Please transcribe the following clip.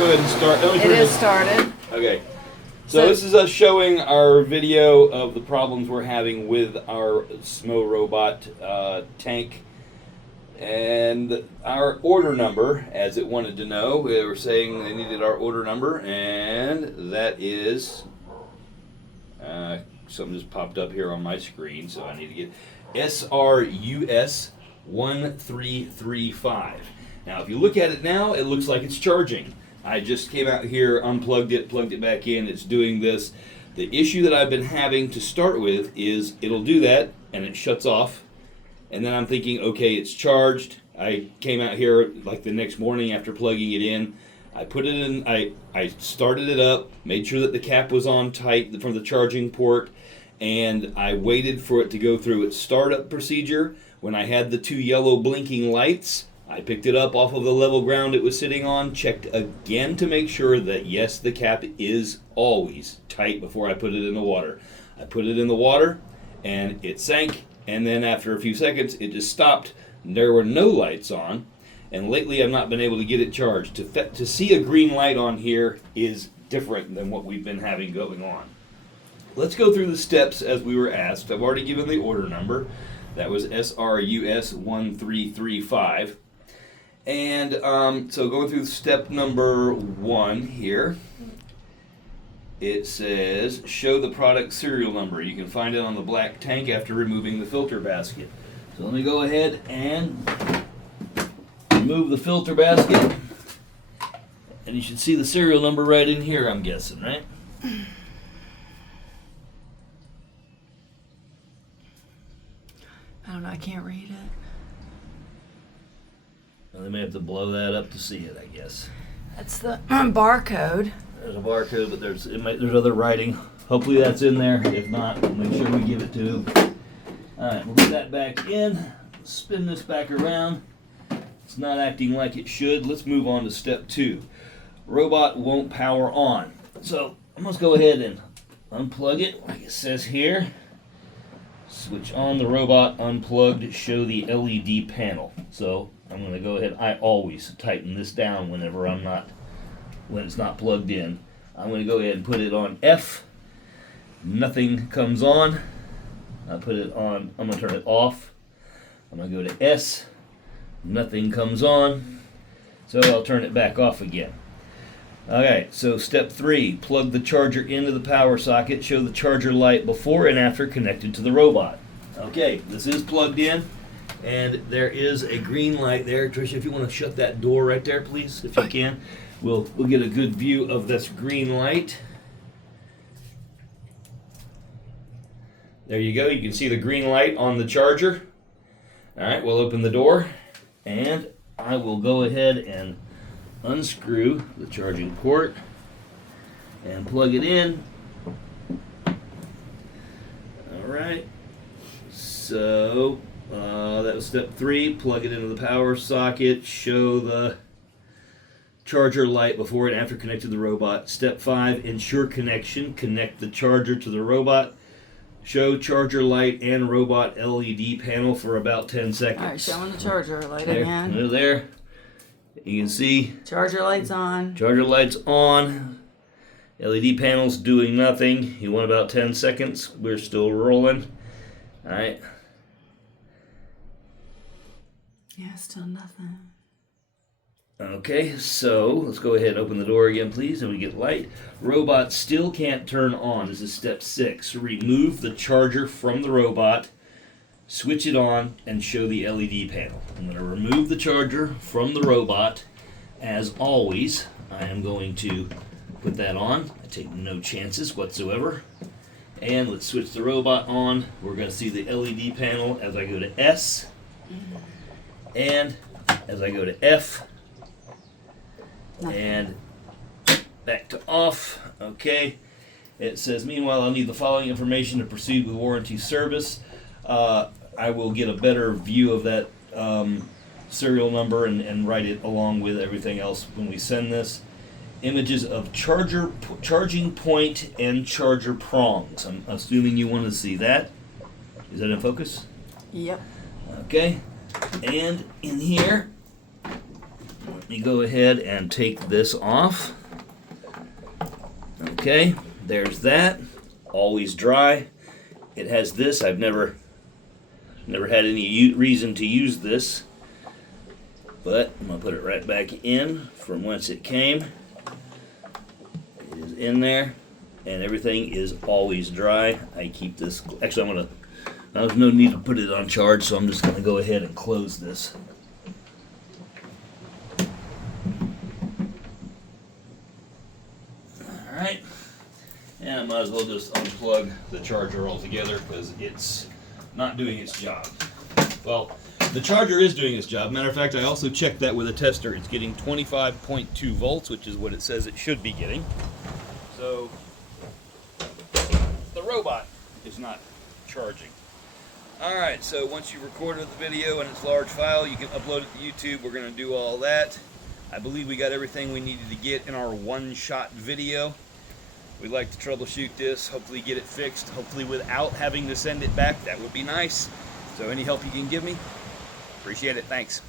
go ahead and start. It is started. Okay. So this is us showing our video of the problems we're having with our Smorobot tank. And our order number, as it wanted to know, they were saying they needed our order number, and that is, something just popped up here on my screen, so I need to get SRUS 1335. Now, if you look at it now, it looks like it's charging. I just came out here, unplugged it, plugged it back in, it's doing this. The issue that I've been having to start with is it'll do that, and it shuts off. And then I'm thinking, okay, it's charged. I came out here like the next morning after plugging it in. I put it in, I started it up, made sure that the cap was on tight from the charging port, and I waited for it to go through its startup procedure. When I had the two yellow blinking lights, I picked it up off of the level ground it was sitting on, checked again to make sure that yes, the cap is always tight before I put it in the water. I put it in the water and it sank. And then after a few seconds, it just stopped. There were no lights on. And lately, I've not been able to get it charged. To see a green light on here is different than what we've been having going on. Let's go through the steps as we were asked. I've already given the order number. That was SRUS 1335. And so going through step number 1 here. It says, show the product serial number. You can find it on the black tank after removing the filter basket. So let me go ahead and remove the filter basket. And you should see the serial number right in here, I'm guessing, right? I don't know, I can't read it. Well, they may have to blow that up to see it, I guess. That's the barcode. There's a barcode, but there's other writing. Hopefully that's in there. If not, we'll make sure we give it to him. Alright, we'll get that back in. Spin this back around. It's not acting like it should. Let's move on to step 2. Robot won't power on. So I'm going to go ahead and unplug it, like it says here. Switch on the robot, unplugged, show the LED panel. So I'm going to go ahead. I always tighten this down whenever when it's not plugged in. I'm going to go ahead and put it on F. Nothing comes on. I put it on, I'm going to turn it off. I'm going to go to S. Nothing comes on. So I'll turn it back off again. Okay, so step 3, plug the charger into the power socket. Show the charger light before and after connected to the robot. Okay, this is plugged in. And there is a green light there. Tricia, if you want to shut that door right there, please, if you can. We'll get a good view of this green light. There you go. You can see the green light on the charger. All right, we'll open the door, and I will go ahead and unscrew the charging port and plug it in. All right. So that was step 3. Plug it into the power socket. Show the charger light before and after connect to the robot. Step 5, ensure connection. Connect the charger to the robot. Show charger light and robot LED panel for about 10 seconds. Alright, showing the charger light There, again. there. You can see Charger light's on. charger light's on. LED panel's doing nothing. You want about 10 seconds. We're still rolling. Alright. Yeah, still nothing. Okay, so let's go ahead and open the door again, please, and we get light. Robot still can't turn on. This is step 6. Remove the charger from the robot, switch it on, and show the LED panel. I'm going to remove the charger from the robot. As always, I am going to put that on. I take no chances whatsoever. And let's switch the robot on. We're going to see the LED panel as I go to S. And as I go to F. And back to off. Okay. It says, meanwhile, I'll need the following information to proceed with warranty service. I will get a better view of that serial number and write it along with everything else when we send this. Images of charging point and charger prongs. I'm assuming you want to see that. Is that in focus? Yep. Okay. And in here, me go ahead and take this off. Okay, there's that. Always dry. It has this. I've never had any reason to use this, but I'm gonna put it right back in from whence it came. It is in there, and everything is always dry. I keep this. Actually, there's no need to put it on charge, so I'm just gonna go ahead and close this. All right. And I might as well just unplug the charger altogether because it's not doing its job. Well, the charger is doing its job. Matter of fact, I also checked that with a tester. It's getting 25.2 volts, which is what it says it should be getting. So the robot is not charging. Alright, so once you've recorded the video and it's a large file, you can upload it to YouTube. We're going to do all that. I believe we got everything we needed to get in our one-shot video. We'd like to troubleshoot this, hopefully get it fixed, hopefully without having to send it back. That would be nice. So any help you can give me, appreciate it. Thanks.